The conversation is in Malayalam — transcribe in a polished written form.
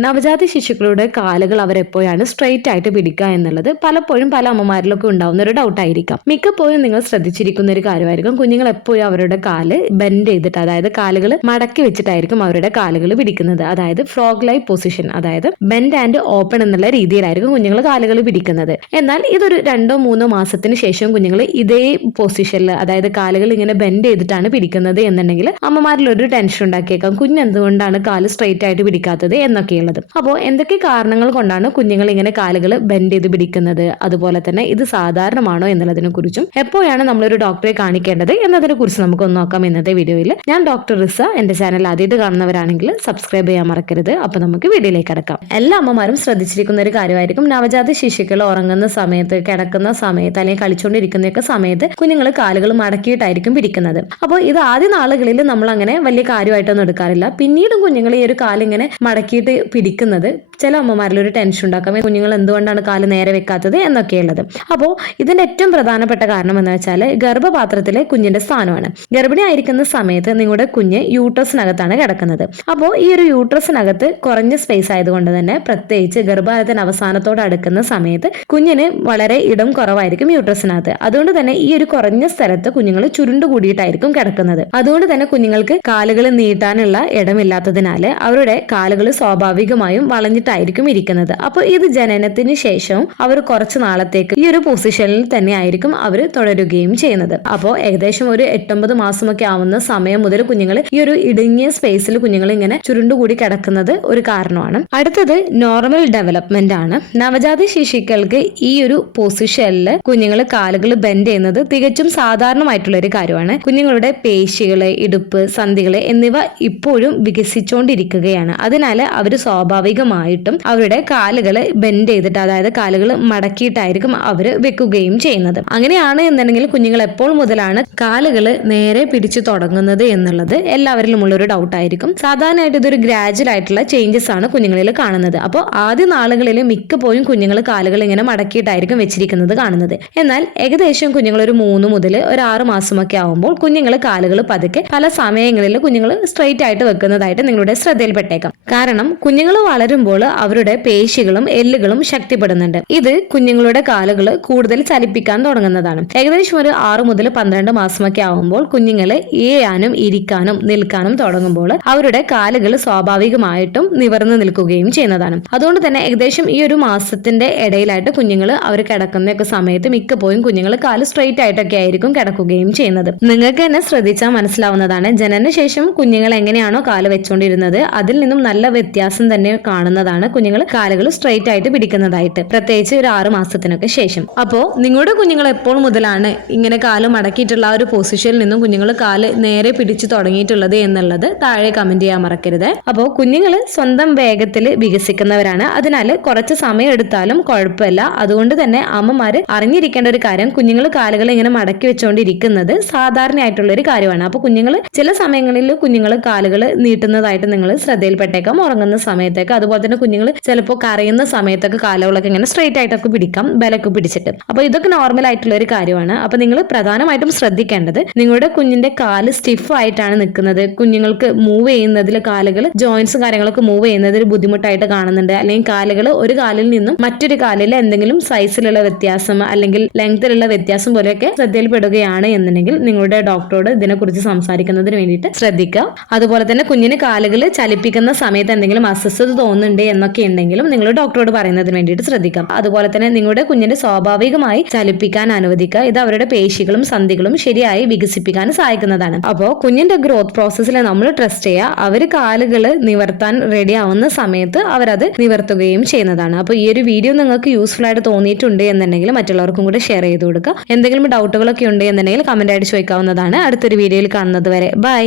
നവജാത ശിശുക്കളുടെ കാലുകൾ അവരെപ്പോഴാണ് സ്ട്രെയിറ്റ് ആയിട്ട് പിടിക്കുക എന്നുള്ളത് പലപ്പോഴും പല അമ്മമാരിലൊക്കെ ഉണ്ടാവുന്ന ഒരു ഡൗട്ട് ആയിരിക്കാം. മിക്കപ്പോഴും നിങ്ങൾ ശ്രദ്ധിച്ചിരിക്കുന്ന ഒരു കാര്യമായിരിക്കും, കുഞ്ഞുങ്ങൾ എപ്പോഴും അവരുടെ കാല് ബെൻഡ് ചെയ്തിട്ട്, അതായത് കാലുകൾ മടക്കി വെച്ചിട്ടായിരിക്കും അവരുടെ കാലുകൾ പിടിക്കുന്നത്. അതായത് ഫ്രോഗ് ലൈക്ക് പൊസിഷൻ, അതായത് ബെൻഡ് ആൻഡ് ഓപ്പൺ എന്നുള്ള രീതിയിലായിരിക്കും കുഞ്ഞുങ്ങൾ കാലുകൾ പിടിക്കുന്നത്. എന്നാൽ ഇതൊരു 2-3 മാസത്തിന് ശേഷം കുഞ്ഞുങ്ങൾ ഇതേ പൊസിഷനിൽ, അതായത് കാലുകൾ ഇങ്ങനെ ബെൻഡ് ചെയ്തിട്ടാണ് പിടിക്കുന്നത് എന്നുണ്ടെങ്കിൽ അമ്മമാരിൽ ഒരു ടെൻഷൻ ഉണ്ടാക്കിയേക്കാം, കുഞ്ഞെന്തുകൊണ്ടാണ് കാല് സ്ട്രെയിറ്റ് ആയിട്ട് പിടിക്കാത്തത് എന്നൊക്കെ. അപ്പോൾ എന്തൊക്കെ കാരണങ്ങൾ കൊണ്ടാണ് കുഞ്ഞുങ്ങൾ ഇങ്ങനെ കാലുകൾ ബെൻഡ് ചെയ്ത് പിടിക്കുന്നത്, അതുപോലെ തന്നെ ഇത് സാധാരണമാണോ എന്നുള്ളതിനെ കുറിച്ചും എപ്പോഴാണ് നമ്മളൊരു ഡോക്ടറെ കാണിക്കേണ്ടത് എന്നതിനെ കുറിച്ച് നമുക്കൊന്ന് നോക്കാം ഇന്നത്തെ വീഡിയോയിൽ. ഞാൻ ഡോക്ടർ റിസ. എന്റെ ചാനൽ ആദ്യമായിട്ട് കാണുന്നവരാണെങ്കിൽ സബ്സ്ക്രൈബ് ചെയ്യാൻ മറക്കരുത്. അപ്പൊ നമുക്ക് വീഡിയോയിലേക്ക് കടക്കാം. എല്ലാ അമ്മമാരും ശ്രദ്ധിച്ചിരിക്കുന്ന ഒരു കാര്യമായിരിക്കും, നവജാത ശിശുക്കൾ ഉറങ്ങുന്ന സമയത്ത്, കിടക്കുന്ന സമയത്ത് അല്ലെങ്കിൽ കളിച്ചുകൊണ്ടിരിക്കുന്നൊക്കെ സമയത്ത് കുഞ്ഞുങ്ങൾ കാലുകൾ മടക്കിയിട്ടായിരിക്കും പിടിക്കുന്നത്. അപ്പോൾ ഇത് ആദ്യ നാളുകളിൽ നമ്മൾ അങ്ങനെ വലിയ കാര്യമായിട്ടൊന്നും എടുക്കാറില്ല. പിന്നീടും കുഞ്ഞുങ്ങൾ ഈ ഒരു കാലിങ്ങനെ മടക്കിയിട്ട് പിടിക്കുന്നത് ചില അമ്മമാരിൽ ഒരു ടെൻഷൻ ഉണ്ടാക്കാം, കുഞ്ഞുങ്ങൾ എന്തുകൊണ്ടാണ് കാല് നേരെ വെക്കാത്തത് എന്നൊക്കെയുള്ളത്. അപ്പോൾ ഇതിന്റെ ഏറ്റവും പ്രധാനപ്പെട്ട കാരണം എന്ന് വെച്ചാൽ ഗർഭപാത്രത്തിലെ കുഞ്ഞിന്റെ സ്ഥാനമാണ്. ഗർഭിണി ആയിരിക്കുന്ന സമയത്ത് നിങ്ങളുടെ കുഞ്ഞ് യൂട്രസിനകത്താണ് കിടക്കുന്നത്. അപ്പോൾ ഈ ഒരു യൂട്രസിനകത്ത് കുറഞ്ഞ സ്പേസ് ആയതുകൊണ്ട് തന്നെ, പ്രത്യേകിച്ച് ഗർഭകാലത്തിന് അവസാനത്തോട് അടുക്കുന്ന സമയത്ത് കുഞ്ഞിന് വളരെ ഇടം കുറവായിരിക്കും യൂട്രസിനകത്ത്. അതുകൊണ്ട് തന്നെ ഈ ഒരു കുറഞ്ഞ സ്ഥലത്ത് കുഞ്ഞുങ്ങൾ ചുരുണ്ടു കൂടിയിട്ടായിരിക്കും കിടക്കുന്നത്. അതുകൊണ്ട് തന്നെ കുഞ്ഞുങ്ങൾക്ക് കാലുകൾ നീട്ടാനുള്ള ഇടമില്ലാത്തതിനാൽ അവരുടെ കാലുകൾ സ്വാഭാവികമായും വളഞ്ഞിട്ടായിരിക്കും ഇരിക്കുന്നത്. അപ്പോൾ ഇത് ജനനത്തിന് ശേഷം അവർ കുറച്ച് നാളത്തേക്ക് ഈ ഒരു പൊസിഷനിൽ തന്നെ ആയിരിക്കും അവർ തുടരുകയും ചെയ്യുന്നത്. അപ്പോൾ ഏകദേശം ഒരു 8-9 മാസമൊക്കെ ആവുന്ന സമയം മുതൽ കുഞ്ഞുങ്ങൾ ഈ ഒരു ഇടുങ്ങിയ സ്പേസിൽ കുഞ്ഞുങ്ങൾ ഇങ്ങനെ ചുരുണ്ടുകൂടി കിടക്കുന്നത് ഒരു കാരണമാണ്. അടുത്തത് നോർമൽ ഡെവലപ്മെന്റ് ആണ്. നവജാത ശിശുക്കൾക്ക് ഈ ഒരു പൊസിഷനിൽ കുഞ്ഞുങ്ങൾ കാലുകൾ ബെൻഡ് ചെയ്യുന്നത് തികച്ചും സാധാരണമായിട്ടുള്ള ഒരു കാര്യമാണ്. കുഞ്ഞുങ്ങളുടെ പേശികള്, ഇടുപ്പ്, സന്ധികള് എന്നിവ ഇപ്പോഴും വികസിച്ചുകൊണ്ടിരിക്കുകയാണ്. അതിനാൽ അവർ സ്വാഭാവികമായിട്ടും അവരുടെ കാലുകൾ ബെൻഡ് ചെയ്തിട്ട്, അതായത് കാലുകൾ മടക്കിയിട്ടായിരിക്കും അവർ വെക്കുകയും ചെയ്യുന്നത്. അങ്ങനെയാണ് എന്നുണ്ടെങ്കിൽ കുഞ്ഞുങ്ങൾ എപ്പോൾ മുതലാണ് കാലുകൾ നേരെ പിടിച്ചു തുടങ്ങുന്നത് എന്നുള്ളത് എല്ലാവരിലുമുള്ള ഒരു ഡൗട്ട് ആയിരിക്കും. സാധാരണയായിട്ട് ഇതൊരു ഗ്രാജുവൽ ആയിട്ടുള്ള ചേഞ്ചസ് ആണ് കുഞ്ഞുങ്ങളിൽ കാണുന്നത്. അപ്പോൾ ആദ്യ നാളുകളിൽ മിക്കപ്പോഴും കുഞ്ഞുങ്ങൾ കാലുകൾ ഇങ്ങനെ മടക്കിയിട്ടായിരിക്കും വെച്ചിരിക്കുന്നത് കാണുന്നത്. എന്നാൽ ഏകദേശം കുഞ്ഞുങ്ങൾ ഒരു 3 മുതൽ ഒരു 6 മാസമൊക്കെ ആകുമ്പോൾ കുഞ്ഞുങ്ങൾ കാലുകൾ പതുക്കെ പല സമയങ്ങളിൽ കുഞ്ഞുങ്ങൾ സ്ട്രെയിറ്റ് ആയിട്ട് വെക്കുന്നതായിട്ട് നിങ്ങളുടെ ശ്രദ്ധയിൽപ്പെട്ടേക്കാം. കാരണം കുഞ്ഞുങ്ങൾ വളരുമ്പോൾ അവരുടെ പേശികളും എല്ലുകളും ശക്തിപ്പെടുന്നുണ്ട്. ഇത് കുഞ്ഞുങ്ങളുടെ കാലുകൾ കൂടുതൽ ചലിപ്പിക്കാൻ തുടങ്ങുന്നതാണ്. ഏകദേശം ഒരു 6 മുതൽ 12 മാസമൊക്കെ ആവുമ്പോൾ കുഞ്ഞുങ്ങൾ ഇഴയാനും ഇരിക്കാനും നിൽക്കാനും തുടങ്ങുമ്പോൾ അവരുടെ കാലുകൾ സ്വാഭാവികമായിട്ടും നിവർന്നു നിൽക്കുകയും ചെയ്യുന്നതാണ്. അതുകൊണ്ട് തന്നെ ഏകദേശം ഈ ഒരു മാസത്തിന്റെ ഇടയിലായിട്ട് കുഞ്ഞുങ്ങൾ അവർ കിടക്കുന്നൊക്കെ സമയത്ത് മിക്കപ്പോഴും കുഞ്ഞുങ്ങൾ കാല് സ്ട്രെയിറ്റ് ആയിട്ടൊക്കെ ആയിരിക്കും കിടക്കുകയും ചെയ്യുന്നത്. നിങ്ങൾക്ക് തന്നെ ശ്രദ്ധിച്ചാൽ മനസ്സിലാവുന്നതാണ്, ജനനശേഷം കുഞ്ഞുങ്ങൾ എങ്ങനെയാണോ കാല് വെച്ചുകൊണ്ടിരുന്നത് അതിൽ നിന്നും നല്ല വ്യത്യാസം തന്നെ കാണുന്നതാണ് കുഞ്ഞുങ്ങൾ കാലുകൾ സ്ട്രെയിറ്റ് ആയിട്ട് പിടിക്കുന്നതായിട്ട്, പ്രത്യേകിച്ച് ഒരു 6 മാസത്തിനൊക്കെ ശേഷം. അപ്പോൾ നിങ്ങളുടെ കുഞ്ഞുങ്ങൾ എപ്പോൾ മുതലാണ് ഇങ്ങനെ കാല് മടക്കിയിട്ടുള്ള ആ ഒരു പൊസിഷനിൽ നിന്നും കുഞ്ഞുങ്ങൾ കാല് നേരെ പിടിച്ചു തുടങ്ങിയിട്ടുള്ളത് എന്നുള്ളത് താഴെ കമന്റ് ചെയ്യാൻ മറക്കരുത്. അപ്പോൾ കുഞ്ഞുങ്ങൾ സ്വന്തം വേഗത്തിൽ വികസിക്കുന്നവരാണ്. അതിനാൽ കുറച്ച് സമയം എടുത്താലും കുഴപ്പമില്ല. അതുകൊണ്ട് തന്നെ അമ്മമാര് അറിഞ്ഞിരിക്കേണ്ട ഒരു കാര്യം, കുഞ്ഞുങ്ങൾ കാലുകൾ ഇങ്ങനെ മടക്കി വെച്ചുകൊണ്ടിരിക്കുന്നത് സാധാരണയായിട്ടുള്ള ഒരു കാര്യമാണ്. അപ്പോൾ കുഞ്ഞുങ്ങൾ ചില സമയങ്ങളിൽ കുഞ്ഞുങ്ങൾ കാലുകൾ നീട്ടുന്നതായിട്ട് നിങ്ങൾ ശ്രദ്ധയിൽപ്പെട്ടേക്കാം, ഉറങ്ങുന്ന സമയത്തൊക്കെ. അതുപോലെ തന്നെ കുഞ്ഞുങ്ങൾ ചിലപ്പോൾ കരയുന്ന സമയത്തൊക്കെ കാലുകളൊക്കെ ഇങ്ങനെ സ്ട്രെയിറ്റ് ആയിട്ടൊക്കെ പിടിക്കാം, ബലൊക്കെ പിടിച്ചിട്ട്. അപ്പോൾ ഇതൊക്കെ നോർമൽ ആയിട്ടുള്ള ഒരു കാര്യമാണ്. അപ്പോൾ നിങ്ങൾ പ്രധാനമായിട്ടും ശ്രദ്ധിക്കേണ്ടത്, നിങ്ങളുടെ കുഞ്ഞിന്റെ കാല് സ്റ്റിഫ് ആയിട്ടാണ് നിൽക്കുന്നത്, കുഞ്ഞുങ്ങൾക്ക് മൂവ് ചെയ്യുന്നതിൽ കാലുകൾ ജോയിന്റ്സും കാര്യങ്ങളൊക്കെ മൂവ് ചെയ്യുന്നതിൽ ബുദ്ധിമുട്ടായിട്ട് കാണുന്നുണ്ട്, അല്ലെങ്കിൽ കാലുകൾ ഒരു കാലിൽ നിന്നും മറ്റൊരു കാലിൽ എന്തെങ്കിലും സൈസിലുള്ള വ്യത്യാസം അല്ലെങ്കിൽ ലെങ്തിലുള്ള വ്യത്യാസം പോലെയൊക്കെ ശ്രദ്ധയിൽപ്പെടുകയാണ് എന്നുണ്ടെങ്കിൽ നിങ്ങളുടെ ഡോക്ടറോട് ഇതിനെക്കുറിച്ച് സംസാരിക്കുന്നതിന് വേണ്ടിയിട്ട് ശ്രദ്ധിക്കുക. അതുപോലെ തന്നെ കുഞ്ഞിന് കാലുകൾ ചലിപ്പിക്കുന്ന സമയത്ത് എന്തെങ്കിലും അസ്വസ്ഥത തോന്നുന്നുണ്ട് എന്നൊക്കെ ഉണ്ടെങ്കിലും നിങ്ങൾ ഡോക്ടറോട് പറയുന്നതിന് വേണ്ടിയിട്ട് ശ്രദ്ധിക്കാം. അതുപോലെ തന്നെ നിങ്ങളുടെ കുഞ്ഞിനെ സ്വാഭാവികമായി ചലിപ്പിക്കാൻ അനുവദിക്കുക. ഇത് അവരുടെ പേശികളും സന്ധികളും ശരിയായി വികസിപ്പിക്കാൻ സഹായിക്കുന്നതാണ്. അപ്പോൾ കുഞ്ഞിന്റെ ഗ്രോത്ത് പ്രോസസ്സിൽ നമ്മൾ ട്രസ്റ്റ് ചെയ്യുക. അവർ കാലുകൾ നിവർത്താൻ റെഡി ആവുന്ന സമയത്ത് അവരത് നിവർത്തുകയും ചെയ്യുന്നതാണ്. അപ്പോൾ ഈ ഒരു വീഡിയോ നിങ്ങൾക്ക് യൂസ്ഫുൾ ആയിട്ട് തോന്നിയിട്ടുണ്ട് എന്നുണ്ടെങ്കിൽ മറ്റുള്ളവർക്കും കൂടെ ഷെയർ ചെയ്ത് കൊടുക്കുക. എന്തെങ്കിലും ഡൗട്ടുകളൊക്കെ ഉണ്ട് എന്നുണ്ടെങ്കിൽ കമന്റ് ആയിട്ട് ചോദിക്കാവുന്നതാണ്. അടുത്തൊരു വീഡിയോയിൽ കാണുന്നത് വരെ ബൈ.